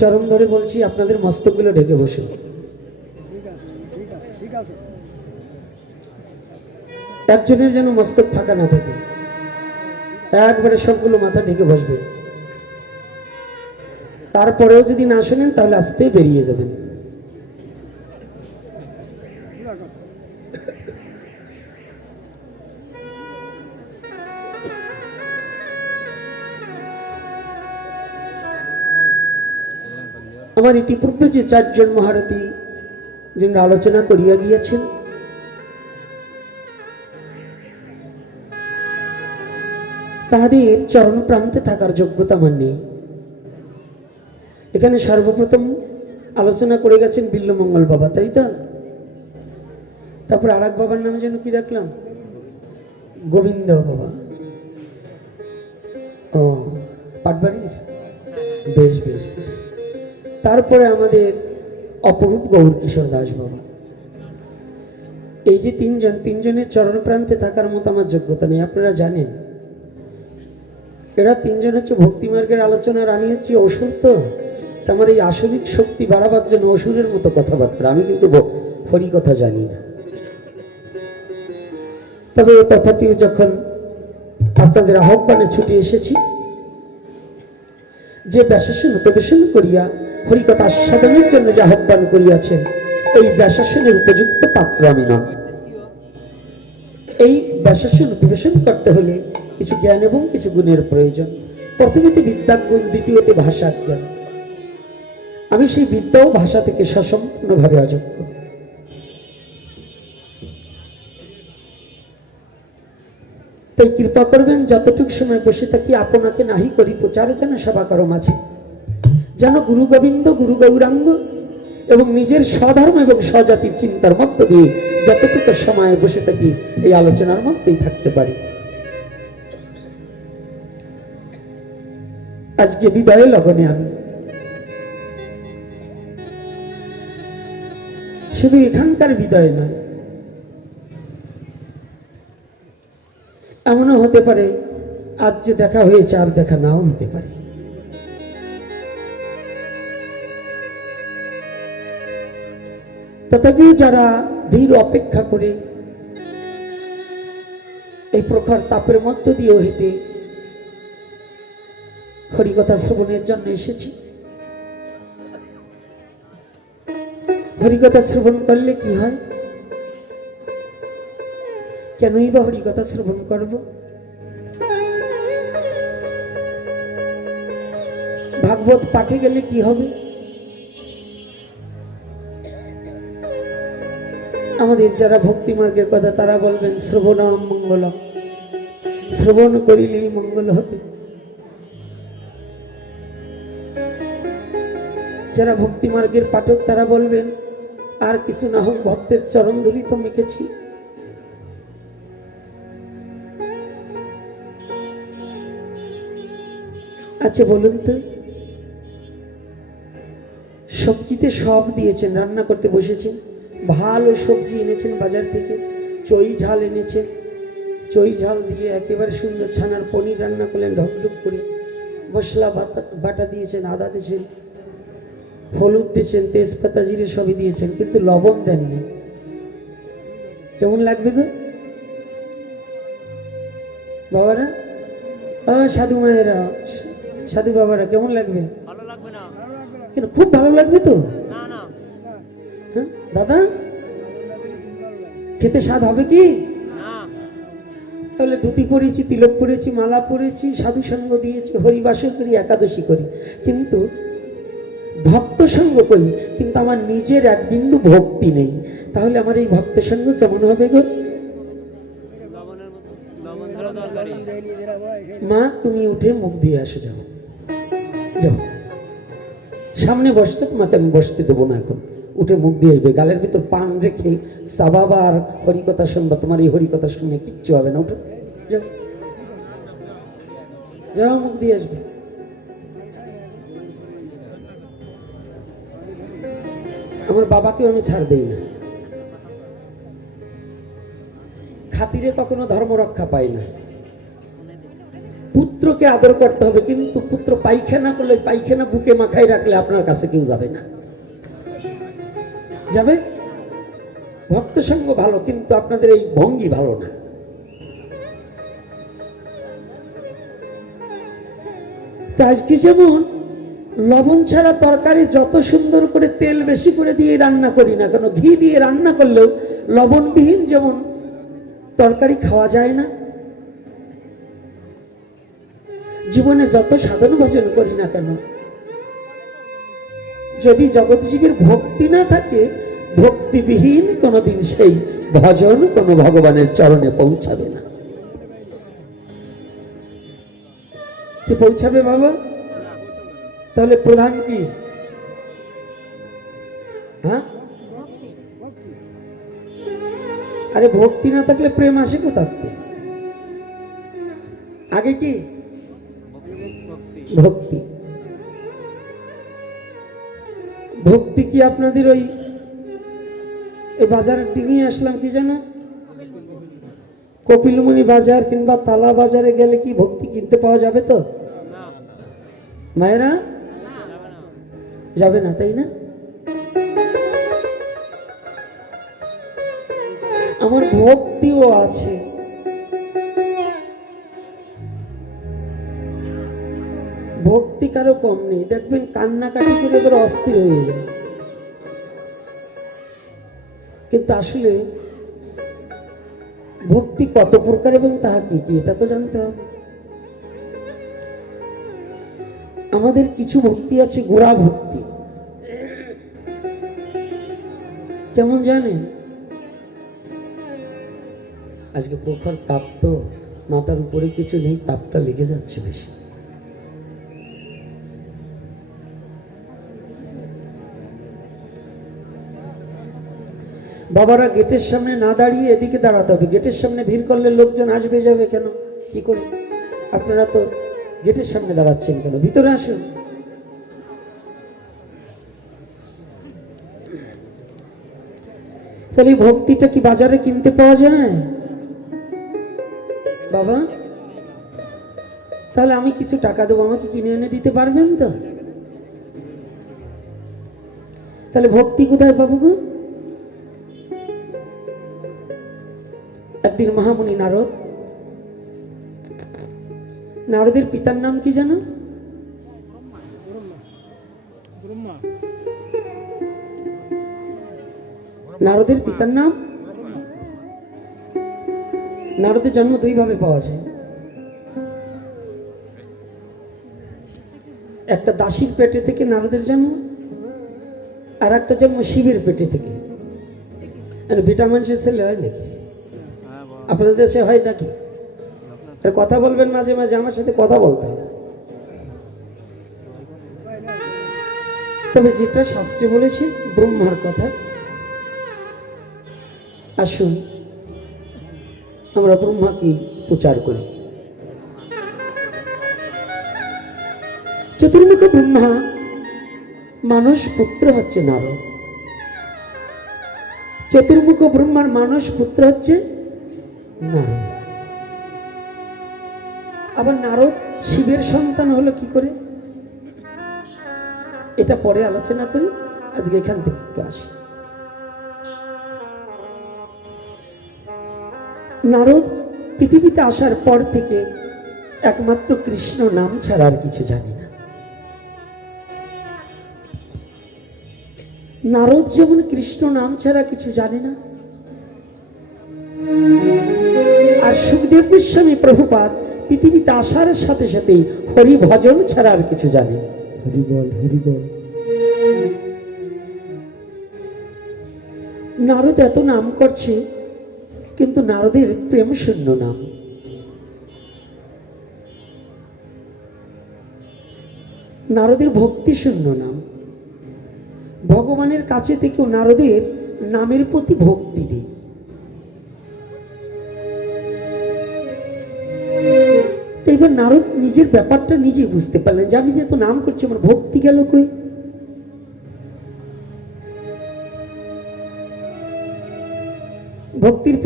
চরণ ধরে বলছি, আপনাদের মস্তকগুলো ঢেকে বসুন। একজনের যেন মস্তক ফাঁকা না থাকে, একবারে সবগুলো মাথা ঢেকে বসবে। তারপরেও যদি না শোনেন তাহলে আস্তে বেরিয়ে যাবেন। আমার ইতিপূর্বে যে চারজন মহারথী যিনি আলোচনা করিয়া গিয়েছেন, তাহাদের চরণ প্রান্তে থাকার যোগ্যতা আমার নেই। এখানে সর্বপ্রথম আলোচনা করে গেছেন বিল্লমঙ্গল বাবা, তাই তো? তারপর আর এক বাবার নাম যেন কি দেখলাম, গোবিন্দ বাবা। ও পাটবাড়ি, বেশ বেশ বেশ। তারপরে আমাদের অপরূপ গৌর কিশোর দাস বাবা। এই যে তিনজনের চরণ প্রান্তে থাকার মতো আমার যোগ্যতা নেই, আপনারা জানেন। এরা তিনজন হচ্ছে ভক্তিমার্গের আলোচনার, আমি হচ্ছি অসুর। তো আমার এই আসরিক শক্তি বাড়াবার জন্য অসুরের মতো কথাবার্তা, আমি কিন্তু হরি কথা জানি না। তবে তথাপিও যখন আপনাদের আহ্বানে ছুটে এসেছি, যে ব্যাসাসন প্রবেশন করিয়া হরিকথা আস্বাদনের জন্য যে আহ্বান করিয়াছেন, এই ব্যাসাসনের উপযুক্ত পাত্র আমি নন। এই ব্যাসাসন উপবেশন করতে হলে কিছু জ্ঞান এবং কিছু গুণের প্রয়োজন। প্রথমেতে বিদ্যাগুণ, দ্বিতীয়তে ভাষা জ্ঞান। আমি সেই বিদ্যা ও ভাষা থেকে সসম্পূর্ণভাবে অযোগ্য। তাই কৃপা করবেন, যতটুকু সময় বসে থাকি আপনাকে নাহি করি প্রচার যেন সভা করো মাঝে, যেন গুরু গোবিন্দ, গুরু গৌরাঙ্গ এবং নিজের স্বধর্ম এবং স্বজাতির চিন্তার মধ্য দিয়ে যতটুকু সময় বসে থাকি এই আলোচনার মধ্যেই থাকতে পারি। আজকে বিদায় লগনে আমি শুধু এখানকার বিদায় নয়, এমনও হতে পারে আজ যে দেখা হয়েছে আর দেখা নাও হতে পারে। তথাপিও যারা ধীর অপেক্ষা করে এই প্রখর তাপের মধ্য দিয়েও হেঁটে হরিকথা শ্রবণের জন্য এসেছি, হরিকথা শ্রবণ করলে কি হয়? কেনই বা হরিকথা শ্রবণ করব? ভাগবত পাঠে গেলে কি হবে? আমাদের যারা ভক্তি মার্গের কথা তারা বলবেন শ্রবণম মঙ্গলম, শ্রবণ করিলেই মঙ্গল হবে। যারা ভক্তি মার্গের পাঠক তারা বলবেন আর কিছু না হোক ভক্তের চরণ ধুলি তো মেখেছি। আচ্ছা বলুন তো, সবজিতে সব দিয়েছেন, রান্না করতে বসেছেন, ভালো সবজি এনেছেন বাজার থেকে, চই ঝাল এনেছেন, চই ঝাল দিয়ে একেবারে সুন্দর ছানার পনির রান্না করলেন ঢকঢক করে, মশলা বাটা দিয়েছেন, আদা দিয়েছেন, হলুদ দিয়েছেন, তেজপাতা জিরে সবই দিয়েছেন, কিন্তু লবণ দেননি। কেমন লাগবে গো বাবারা? সাধু মায়েরা, সাধু বাবারা, কেমন লাগবে? ভালো লাগবে না। কেন, খুব ভালো লাগবে তো? না না। হ্যাঁ দাদা, খেতে স্বাদ হবে কি? না। তাহলে ধুতি পরেছি, তিলক পরেছি, মালা পরেছি, সাধু সঙ্গ দিয়েছি, হরিবাসর করি, একাদশী করি, কিন্তু ভক্ত সঙ্গ করি, কিন্তু আমার নিজের এক বিন্দু ভক্তি নেই, তাহলে আমার এই ভক্ত সঙ্গ কেমন হবে গো? মা তুমি উঠে মুখ দিয়ে আসো, যাও যাও, সামনে বসছো, তোমাকে আমি বসতে দেবো না, এখন উঠে মুখ দিয়ে আসবে। গালের ভিতর পান রেখে চাবাবা আর হরিকথা শুনবা, তোমার এই হরিকথা শুনে কিচ্ছু হবে না, উঠো যাও যাও, মুখ দিয়ে আসবে। আমার বাবাকেও আমি ছাড় দেই না, খাতিরে কখনো ধর্ম রক্ষা পাই না। পুত্র পুত্রকে আদর করতে হবে, কিন্তু পুত্র পায়খানা করলে পায়খানা বুকে মাখাই রাখলে আপনার কাছে কেউ যাবে না। যাবে? ভক্ত সঙ্গ ভালো, কিন্তু আপনাদের এই ভঙ্গি ভালো না। তো আজকে যেমন লবণ ছাড়া তরকারি যত সুন্দর করে তেল বেশি করে দিয়ে রান্না করি না কেন, ঘি দিয়ে রান্না করলেও লবণবিহীন যেমন তরকারি খাওয়া যায় না, জীবনে যত সাধন ভজন করি না কেন, যদি জগৎজীবীর ভক্তি না থাকে, ভক্তিবিহীন কোনোদিন সেই ভজন কোনো ভগবানের চরণে পৌঁছাবে না। কি পৌঁছাবে বাবা? তাহলে প্রধান কি? হ্যাঁ, আরে ভক্তি না থাকলে প্রেম আসে কোথাতে? আগে কি ভক্তি? ভক্তি কি আপনাদের ওই বাজার ডিঙিয়ে আসলাম কি জানো, কপিলমুনি বাজার কিংবা তালা বাজারে গেলে কি ভক্তি কিনতে পাওয়া যাবে? তো মায়েরা যাবে না, তাই না? আমার ভক্তিও আছে, ভক্তি কারো কম নেই। দেখবেন কান্নাকাটি করে এবার অস্থির হয়ে যায়, কিন্তু আসলে ভক্তি কত প্রকার এবং তাহা কি কি এটা তো জানতে হবে। আমাদের কিছু ভক্তি আছে গোড়া ভক্তি, কেমন জানেন? আজকে প্রখর তাপ, তো মাথার উপরে কিছু নেই, তাপটা লেগে যাচ্ছে বেশি। বাবারা গেটের সামনে না দাঁড়িয়ে এদিকে দাঁড়াতে হবে। গেটের সামনে ভিড় করলে লোকজন আসবে যাবে কেন, কি করে? আপনারা তো গেটের সামনে দাঁড়াচ্ছেন কেন? ভিতরে আসুন। তাহলে ভক্তিটা কি বাজারে কিনতে পাওয়া যায় বাবা? তাহলে আমি কিছু টাকা দেবো, আমাকে কিনে এনে দিতে পারবেন তো? তাহলে ভক্তি কোথায় পাবো গো? একদিন মহামুনি নারদ, নারদের পিতার নাম কি জানো? নারদের পিতার নাম, নারদের জন্ম দুই ভাবে পাওয়া যায়, একটা দাসীর পেটে থেকে নারদের জন্ম, আর একটা জন্ম শিবের পেটে থেকে। বেটা মানুষের ছেলে হয় নাকি? আপনাদের দেশে হয় নাকি? আর কথা বলবেন মাঝে মাঝে, আমার সাথে কথা বলতে হবে। তবে যেটা শাস্ত্রে বলেছে ব্রহ্মার কথা, আসুন আমরা ব্রহ্মাকে প্রচার করি। চতুর্মুখ ব্রহ্মা মানস পুত্র হচ্ছে নারদ। চতুর্মুখ ব্রহ্মার মানস পুত্র হচ্ছে নারদ। আবার নারদ শিবের সন্তান হলো কি করে, এটা পরে আলোচনা করি। আজকে এখান থেকে একটু আসি। নারদ পৃথিবীতে আসার পর থেকে একমাত্র কৃষ্ণ নাম ছাড়া আর কিছু জানি না। নারদ যেমন কৃষ্ণ নাম ছাড়া কিছু জানে না, আর সুখদেব গোস্বামী প্রভুপাদ পৃথিবীতে আসার সাথে সাথেই হরি ভজন ছাড়া আর কিছু জানে। হরি বল, হরি বল। নারদ এত নাম করছে, কিন্তু নারদের প্রেম শূন্য নাম। নারদের ভক্তি শূন্য নাম। ভগবানের কাছে থেকেও নারদের নামের প্রতি ভক্তি নেই। এবার নারদ নিজের ব্যাপারটা নিজে বুঝতে পারলেন যে আমি যে এত নাম করছি, আমার ভক্তি গেল কই? ভক্তির